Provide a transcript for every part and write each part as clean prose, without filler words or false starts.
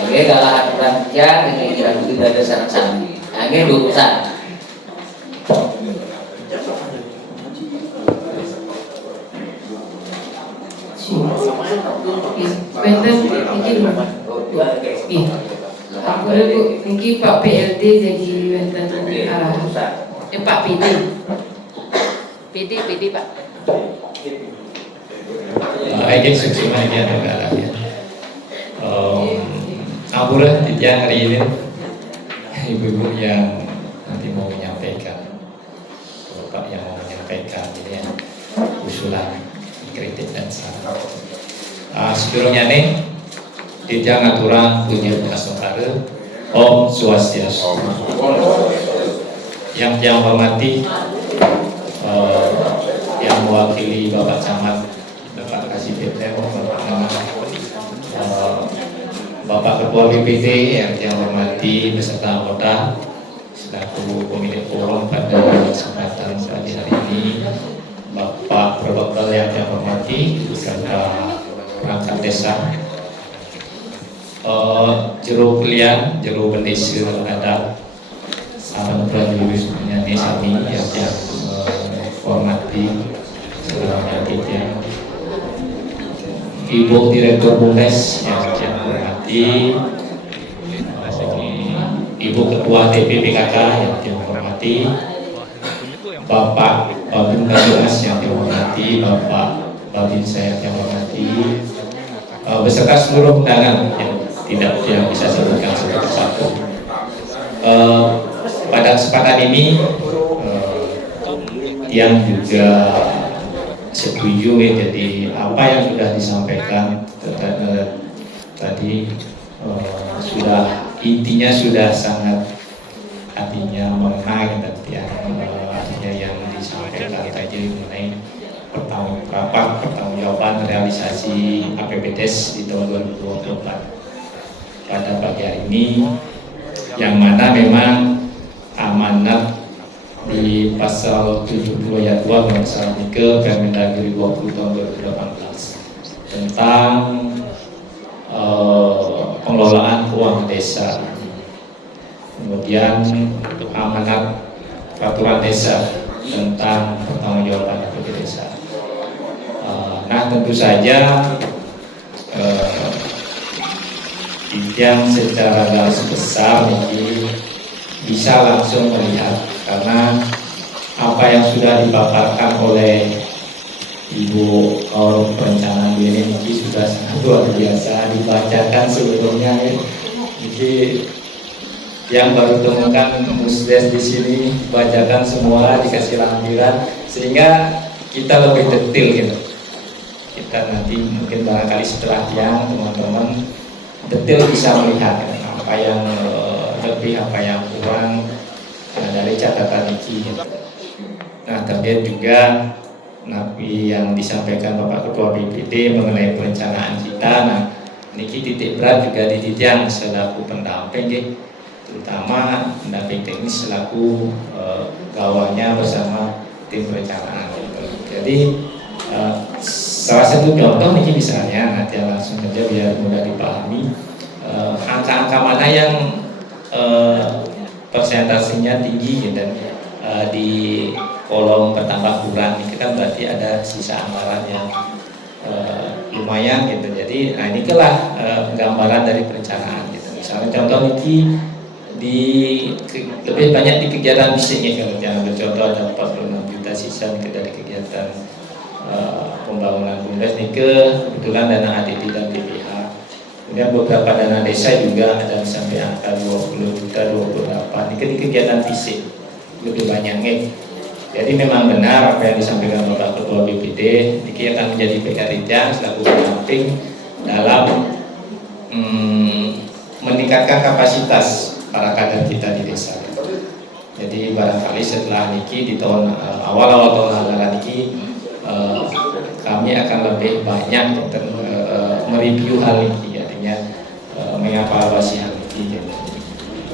Jadi kalau aturan kerja ini kira tidak ada saran-saran. Nah, ini urusan. Benten mungkin aku dulu mungkin Pak PLT jadi benten Pak PD Pak. Izin seksima ini ada ya. Ampura yang hari ini ibu-ibu yang nanti mau menyampaikan, bapak yang mau menyampaikan ini ya, usulan, kritik dan saran. Sebelumnya nih, Ditya Ngatura punya Kasongkare, Om Swastiastu. Yang hormati, yang mewakili Bapak Camat, Bapak Kasih PT, Bapak Ketua BPD yang hormati beserta anggota selaku pemilik forum pada kesempatan pagi hari ini, Bapak Protokol yang hormati beserta perangkat desa, juru pilihan, juru pendisi adat, sahabat prajurit penyanyi Sami yang hormati seluruhnya kita, Ibu Direktur Bumdes yang hormati, Ibu Ketua DPPKK yang dihormati, Bapak Babin Kajunas yang dihormati, Bapak Babin saya yang dihormati, beserta seluruh undangan yang bisa sebutkan satu-satu. Pada kesempatan ini yang juga setuju jadi apa yang sudah disampaikan tadi sudah intinya sudah sangat artinya mengenai artinya yang disampaikan tadi mengenai pertanggungjawaban realisasi APBDes di tahun 2024 pada pagi hari ini, yang mana memang amanat di pasal 70 ayat 2 pasal 3 Permendagri 20 tahun 2018 tentang pengelolaan keuangan desa, kemudian amanat peraturan desa tentang pertanggungjawaban APBD desa. Nah, tentu saja yang secara garis besar ini bisa langsung melihat, karena apa yang sudah dipaparkan oleh Ibu Kaur Perencanaan ini sudah sangat luar biasa, dibacakan sebelumnya ya. Jadi yang baru temukan musdes di sini bacakan semua, dikasih lampiran sehingga kita lebih detail gitu. Kita nanti mungkin barangkali setelah yang teman-teman detail bisa melihat apa yang lebih, apa yang kurang dari catatan ini. Nah, terkait juga nabi yang disampaikan Bapak Ketua BPD mengenai perencanaan kita. Nah, niki titik berat juga di Ditya selaku pendamping, terutama pendamping teknis selaku gawanya bersama tim perencanaan. Jadi salah satu contoh niki misalnya nanti langsung saja biar mudah dipahami, angka-angka mana yang persentasenya tinggi gitu, di kolom bertambah kurang ini kan berarti ada sisa anggaran yang lumayan gitu. Jadi nah ini kelah gambaran dari perencanaan gitu. Misalnya contoh niki lebih banyak di kegiatan fisiknya, kalau jangan bercontoh ada 46 juta sisa dari kegiatan pembangunan BUMDes nih, kebetulan dana ADD dan DPH. Kemudian beberapa dana desa juga ada sampai angka 20 juta, 28 ini kegiatan fisik lebih banyak nih. Jadi memang benar apa yang disampaikan Bapak Ketua BPD, ini akan menjadi PR selaku pendamping dalam meningkatkan kapasitas para kader kita di desa. Jadi barangkali setelah niki di tahun awal-awal tahun anggaran niki kami akan lebih banyak mereview hal ini, artinya mengevaluasi hal ini.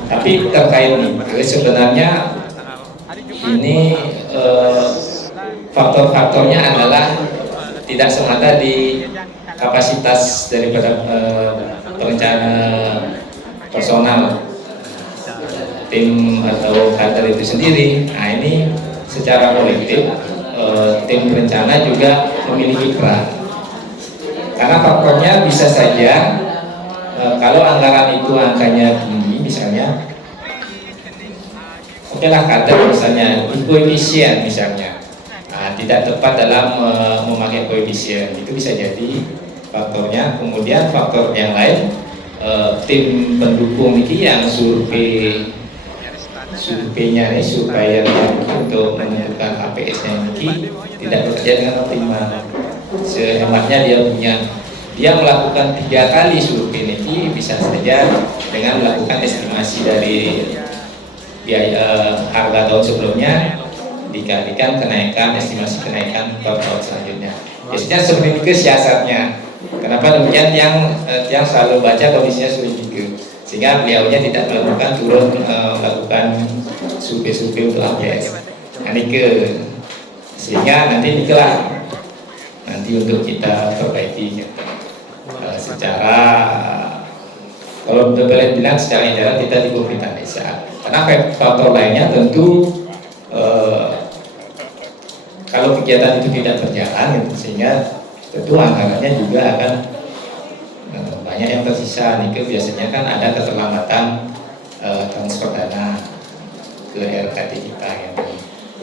Tapi terkait ini sebenarnya ini faktor-faktornya adalah tidak semata di kapasitas daripada perencana personal tim atau kader itu sendiri. Nah ini secara kolektif tim perencana juga memiliki peran, karena faktornya bisa saja kalau anggaran itu angkanya tinggi misalnya, oke lah kader misalnya di koefisien misalnya, nah, tidak tepat dalam memakai koefisien, itu bisa jadi faktornya. Kemudian faktor yang lain, tim pendukung ini yang surveinya nih supaya untuk menentukan HPS-nya ini tidak bekerja dengan optimal. Sehematnya dia melakukan 3 kali survei ini, bisa saja dengan melakukan estimasi dari biaya harga tahun sebelumnya dikalikan kenaikan, estimasi kenaikan tahun selanjutnya. Biasanya seperti itu siasatnya. Kenapa demikian? Yang selalu baca kondisinya seperti itu, sehingga beliaunya tidak melakukan melakukan survei untuk APS. Nah, sehingga nanti untuk kita perbaiki secara, kalau BPLN bilang secara jalan kita di pemerintah desa. Karena faktor lainnya tentu kalau kegiatan itu tidak berjalan, sehingga tentu anggarannya juga akan banyak yang tersisa. Biasanya kan ada keterlambatan transfer dana ke RKT kita,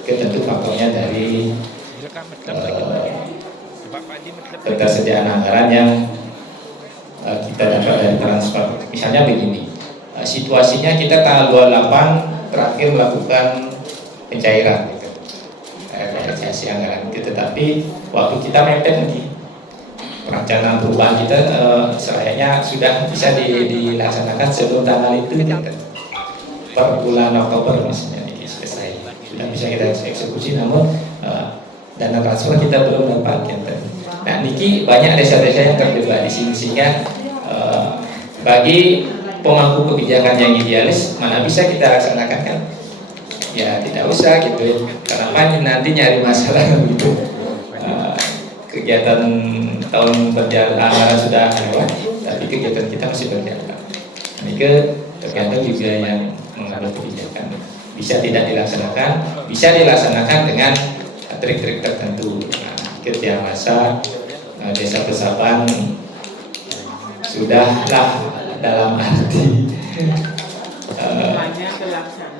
itu tentu faktornya dari ketersediaan anggaran yang kita dapat dari transfer. Misalnya begini, situasinya kita tanggal 28 terakhir melakukan pencairan realisasi anggaran itu, tetapi waktu kita mepet nih, perencanaan perubahan kita selayaknya sudah bisa dilaksanakan sebelum tanggal itu per bulan Oktober misalnya ini selesai, sudah bisa kita eksekusi, namun dana transfer kita belum dapat. Nah niki banyak desa-desa yang terjebak di sini, sehingga bagi pemangku kebijakan yang idealis mana bisa kita laksanakan kan? Ya tidak usah gitu, karena nanti nyari masalah gitu. Kegiatan tahun berjalan, anggaran sudah lewat, tapi kegiatan kita masih berjalan. Ini tergantung juga yang mengambil kebijakan. Bisa tidak dilaksanakan, bisa dilaksanakan dengan trik-trik tertentu. Nah, ketika masa desa Pesaban sudahlah dalam arti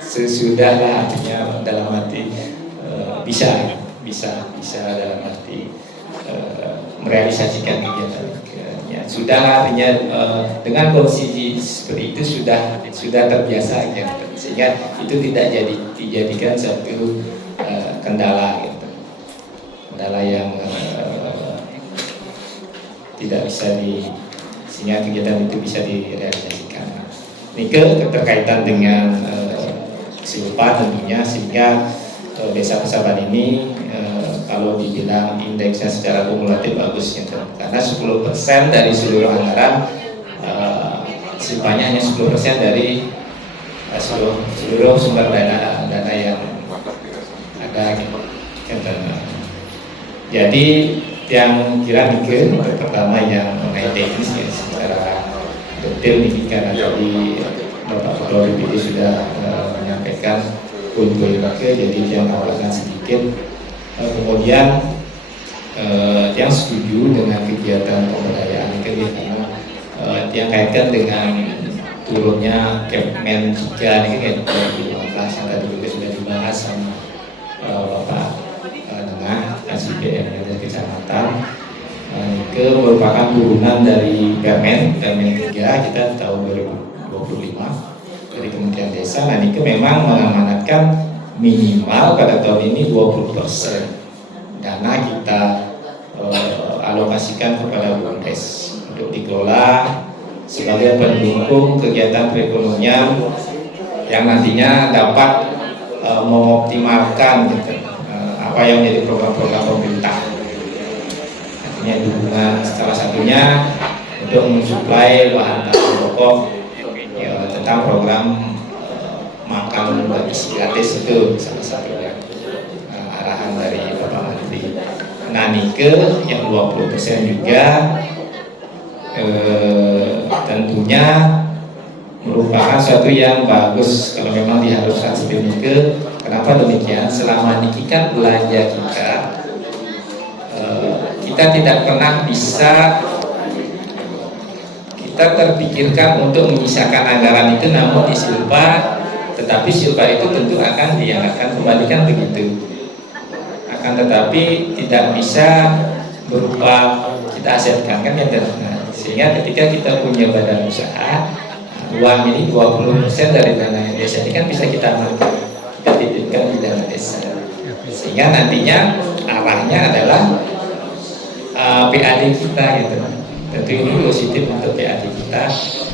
sesudahlah, artinya dalam arti bisa dalam arti merealisasikan kegiatan. Ya, sudah artinya dengan kondisi seperti itu sudah terbiasa gitu. Sehingga itu tidak dijadikan satu kendala gitu. Kendala yang tidak bisa sehingga kegiatan itu bisa direalisasikan. Ini keterkaitan dengan silpa tentunya, sehingga desa Pesaban ini kalau dibilang indeksnya secara kumulatif bagus gitu. Karena 10% dari seluruh anggaran silpanya hanya 10% dari seluruh sumber dana yang ada gitu. Jadi yang kira mikir pertama yang mengenai teknis ya, secara detail nih, karena tadi Bapak Ketua BPD sudah menyampaikan untuk jadi yang tambahkan sedikit. Kemudian yang setuju dengan kegiatan pemberdayaan ini, karena yang kaitkan dengan turunnya Kepmen 3 ini kan 2015 yang tadi juga sudah dibahas sama Bapak Tengah KCPM dari kecamatan. Itu merupakan turunan dari Permen 3 kita tahun 2025 dari Kementerian Desa. Nah itu memang mengamanatkan minimal pada tahun ini 20% dana kita alokasikan kepada BUMDes untuk dikelola sebagai pendukung kegiatan perekonomian yang nantinya dapat mengoptimalkan gitu, apa yang menjadi program-program pemerintah. Artinya dukungan salah satunya untuk mensuplai bahan pokok ya, tentang program makan gratis itu salah satunya arahan dari Bapak Menteri. Nah nike yang 20% juga tentunya merupakan suatu yang bagus kalau memang diharuskan seperti itu. Kenapa demikian? Selama ini kan belanja kita tidak pernah bisa kita terpikirkan untuk menyisakan anggaran itu, namun di silpa, tetapi silpa itu tentu akan dianggarkan kembalikan begitu. Akan tetapi tidak bisa berupa kita asetkan kan ya, sehingga ketika kita punya badan usaha, uang ini 20% dari dana desa ini kan bisa kita amankan, kita titipkan di dana desa, sehingga nantinya arahnya adalah PAD kita gitu. Tentu ini positif untuk PAD kita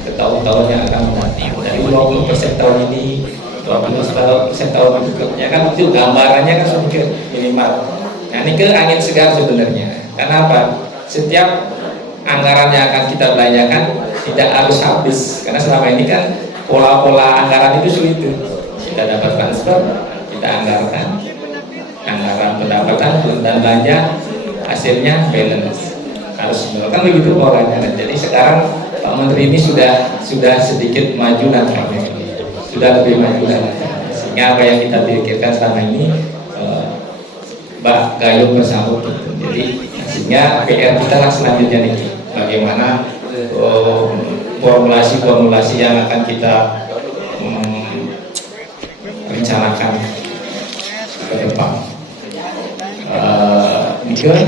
ke tahun-tahun yang akan datang. Dari 20% tahun ini, 20% tahun berikutnya kan itu gambarannya kan sedikit minimal. Nah ini ke angin segar sebenarnya. Karena apa? Setiap anggaran yang akan kita belanjakan tidak harus habis, karena selama ini kan pola-pola anggaran itu sulit. Kita dapat transfer, kita anggarkan anggaran pendapatan dan belanja, hasilnya balance, harus kan begitu polanya. Jadi sekarang Pak Menteri ini sudah sedikit maju nampaknya, sudah lebih maju nampaknya, sehingga apa yang kita pikirkan selama ini Mbak gayung bersambut gitu. Jadi sehingga PR kita lah selanjutnya nih, bagaimana formulasi-formulasi yang akan kita rencanakan ke depan. Juga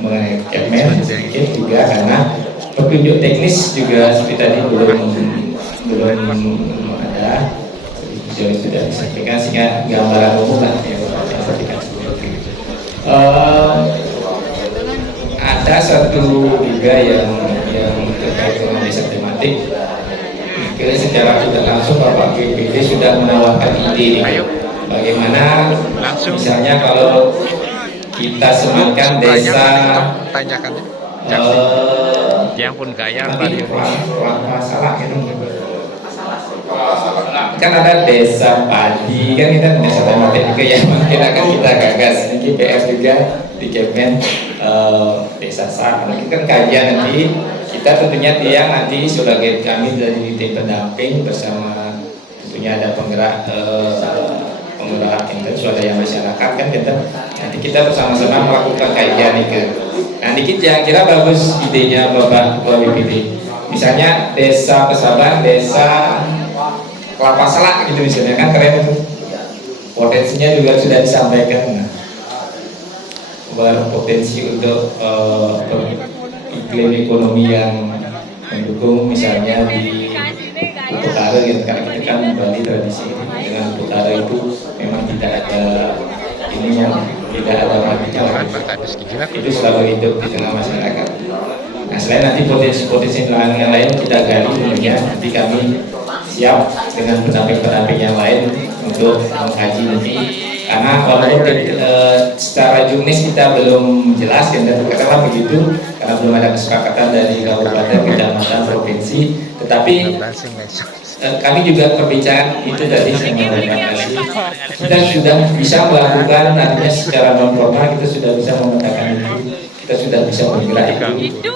mengenai Kemen sedikit juga, karena petunjuk teknis juga seperti tadi belum ada, sudah disampaikan, sehingga gambaran umum lah yang disampaikan. Ada satu juga yang terkait dengan desa tematik. Secara tidak langsung Bapak BPD sudah menawarkan ide nih, bagaimana misalnya kalau kita sematkan desa yang pun kaya masalah gitu. Kan ada desa padi, kan kita desa tematik juga yang mungkin akan kita gagas. Ini PR juga di Kemen desa sah. Nanti kan kajian nanti kita tentunya tiang nanti sebagai kami dari tim pendamping bersama tentunya ada penggerak swadaya masyarakat kan kita nanti kita bersama-sama melakukan kajian itu. Nah dikit yang kira bagus idenya Bapak Ketua BPD. Misalnya desa Pesaban, desa Kelapa Selak gitu misalnya, kan keren itu. Potensinya juga sudah disampaikan. Berpotensi untuk iklim ekonomi yang mendukung, misalnya di Utara gitu, karena kita kan Bali tradisi dengan Utara itu memang tidak ada ininya, tidak ada matinya, itu selalu hidup di tengah masyarakat. Nah selain nanti potensi-potensi yang lain kita gali tentunya, nanti kami siap dengan pendamping-pendamping yang lain untuk mengkaji nanti. Karena walaupun secara jurnis kita belum jelas dan katakanlah begitu, karena belum ada kesepakatan dari kabupaten, kecamatan, provinsi, tetapi kami juga berbicara itu dari semua organisasi. Kita sudah bisa melakukan nantinya secara non formal, kita sudah bisa memetakan itu, kita sudah bisa bergerak itu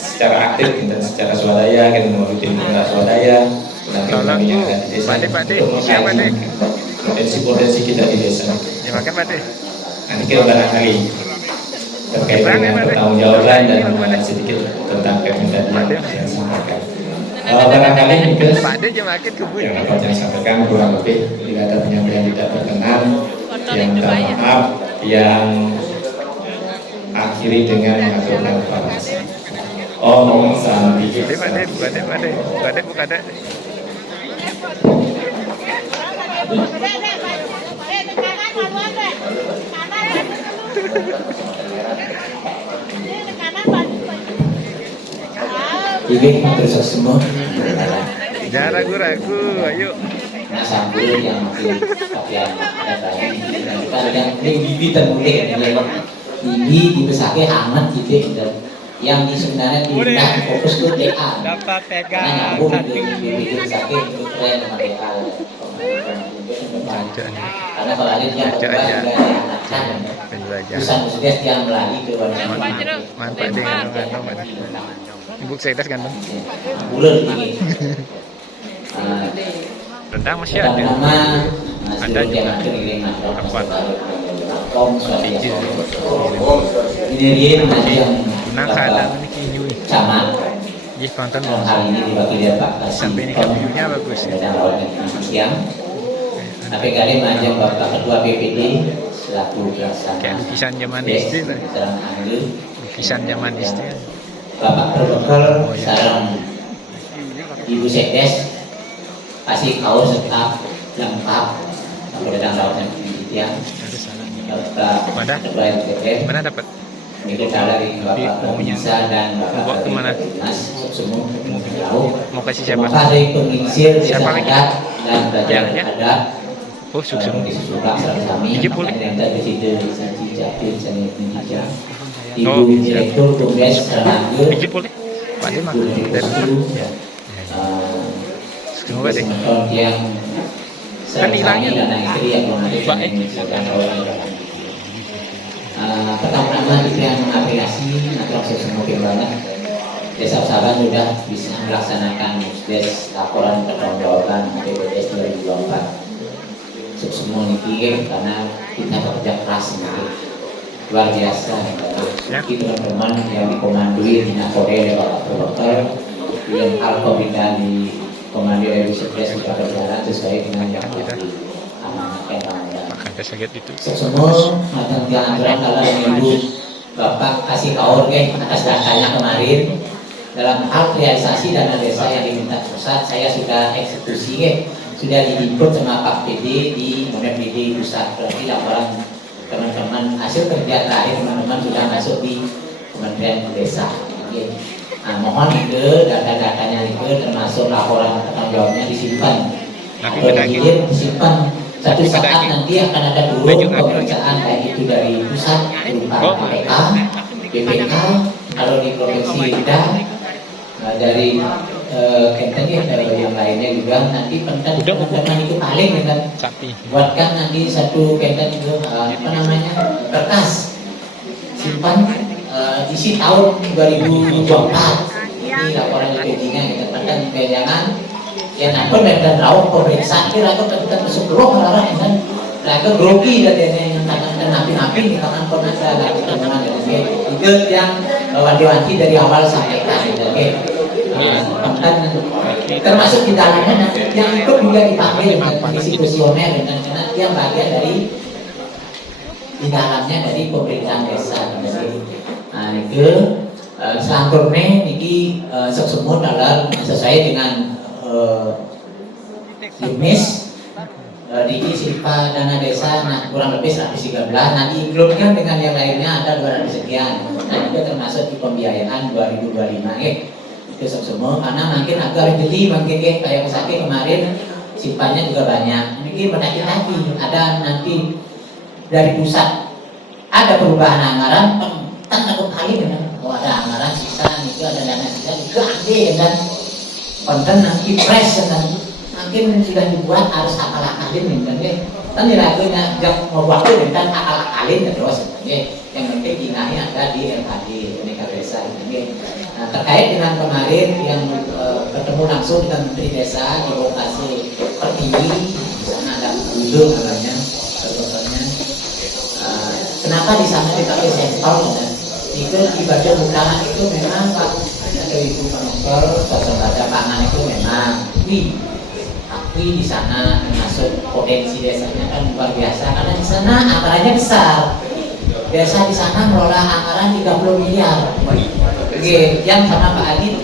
secara aktif dan secara swadaya, kita melalui tim swadaya, kami yang ada di desa untuk mengkaji potensi-potensi kita di desa. Nanti kita barangkali terkait dengan pertanggungjawaban dan sedikit tentang Kemen tadi yang sampaikan. Barangkali itu yang dapat saya sampaikan, kurang lebih bila ada penyampaian tidak berkenan, yang minta maaf, yang akhiri dengan mengaturkan informasi. Om Santi. Ini terus semua. Jangan ragu-ragu, ayo. Nah sambil yang makin yang kita yang bibi termulik ini dibesarkan hangat gitu, dan yang sebenarnya tidak fokus ke DA. Dapat pegang. Nah nyambung di besarkan itu keren sama DA. Karena kalau ada yang bukan bisa maksudnya yang lagi ke Mantap deh, Ibu Sekdes ganteng. bulan ini. Rendang masih Ada ada. nama Ada juga. Apa? Ini dia yang Nah kadang ini kinyu. camat. Ih konten Dalam hal ini diwakili oleh Pak Kasih. sampai ini kan view-nya bagus ya. Dan awalnya siang. APKD mengajak Bapak Ketua BPD selaku pelaksana. Kayak lukisan zaman Yes, SD lah. Sarang Angge. Lukisan zaman SD. Bapak Protokol sarang Ibu Sekdes kasih kaos lengkap sampai datang laut dan penelitian. Ada salah. Bapak Mana? Ketua LPP Mana dapat? Mengikuti dari Bapak Maunya. Provinsa dan Bawa Bapak kemana? Mas semua tahu. Mau kasih siapa? Bapak dari penginsir desa Siapa lagi? adat dan belajar Ya, ya. adat. Oh sukses. Di Susuka serta kami. Iji boleh. Yang tadi situ di Sanci Jatin Seni Pendidikan. Oh, Ibu siap. Direktur Kongres Serangga. Pijit boleh. Pak Dia makan dari ya. Semoga deh. Yang Kan hilangnya. dan istri yang mengatur Pak, menyelesaikan pertama-tama kita yang mengapresiasi atau semua banget. Desa Usahawan sudah bisa melaksanakan musdes laporan pertanggungjawaban APBDes 2024. Semua ini karena kita bekerja keras nih, luar biasa. Jadi teman-teman yang dikomandoi di Nakore oleh Bapak Protokol, yang Alkohol dikomandoi oleh Sekdes juga berjalan sesuai dengan yang diamanatkan. Makan sakit itu. Semua matang aturan kalau Ibu Bapak kasih kaur atas datanya kemarin dalam hal realisasi dana desa yang diminta pusat, saya sudah eksekusi sudah diinput sama Pak PD di Model PD pusat. Berarti laporan teman-teman hasil kerja terakhir teman-teman sudah masuk di Kementerian Desa. Nah, mohon itu data-datanya itu termasuk laporan pertanggungjawabnya disimpan atau disimpan. Satu saat nanti akan ada dulu pemeriksaan baik itu dari pusat berupa KPK, BPK, kalau di provinsi tidak dari yang lainnya juga nanti teman-teman itu paling dengan Sapi. buatkan nanti satu kenten itu kertas simpan isi tahun 2024 ini laporan LPG-nya kita tekan jangan ya nampun dan tahu pemeriksaan kira kita masuk orang dan lagu grogi dari yang katakan napi-napi di tangan penasihat lagi teman itu yang wanti-wanti dari awal sampai akhir. Termasuk di dalamnya yang ikut juga dipanggil komisi kuesioner dan karena dia bagian dari di dalamnya dari pemerintahan desa. Nah itu selanjutnya ini semua dalam sesuai dengan UNIS Diki Silpa dana desa kurang lebih 113. Nah diinkludkan dengan yang lainnya ada 200 sekian. Nah itu termasuk di pembiayaan 2025 itu semua karena mungkin agak jeli mungkin kayak Pusake kemarin simpannya juga banyak. Ini menaiki lagi ada nanti dari pusat ada perubahan anggaran kan aku kali dengan ada anggaran sisa itu ada dana sisa juga ada dan konten nanti press dan mungkin sudah dibuat harus akal-akalin kan lagunya yang mau waktu dan akal-akalin terus yang penting dinanya ada di LHD Unika Desa ini. Nah, terkait dengan kemarin yang ketemu langsung dengan Menteri Desa di lokasi Pertiwi, di sana ada gunung namanya, contohnya. Kenapa di sana dipakai sensor? Itu di bagian utara itu memang Pak atau Ibu Penokol, swasembada pangan itu memang tapi di sana termasuk potensi desanya kan luar biasa karena di sana anggarannya besar. Desa di sana mengelola anggaran 30 miliar. Oke, yang sama Pak Adi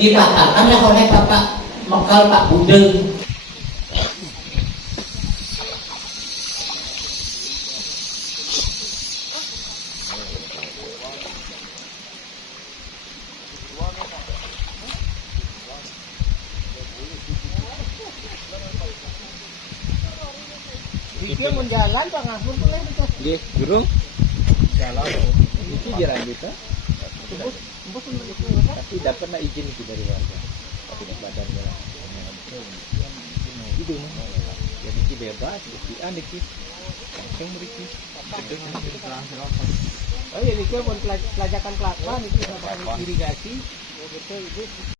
dibatalkan oleh Bapak Mekal Pak Budeng. Dia mau jalan Pak Ngapur boleh kita. Nggih, Guru. Jalan. Iki jalan kita. Bos Tapi dapat na izin itu dari warga. Tapi badan jalan. Itu jadi ki bebas, ki anik ki. Langsung mriki. Oh iya ini mau pelajakan kelapa ini irigasi. gitu ibu.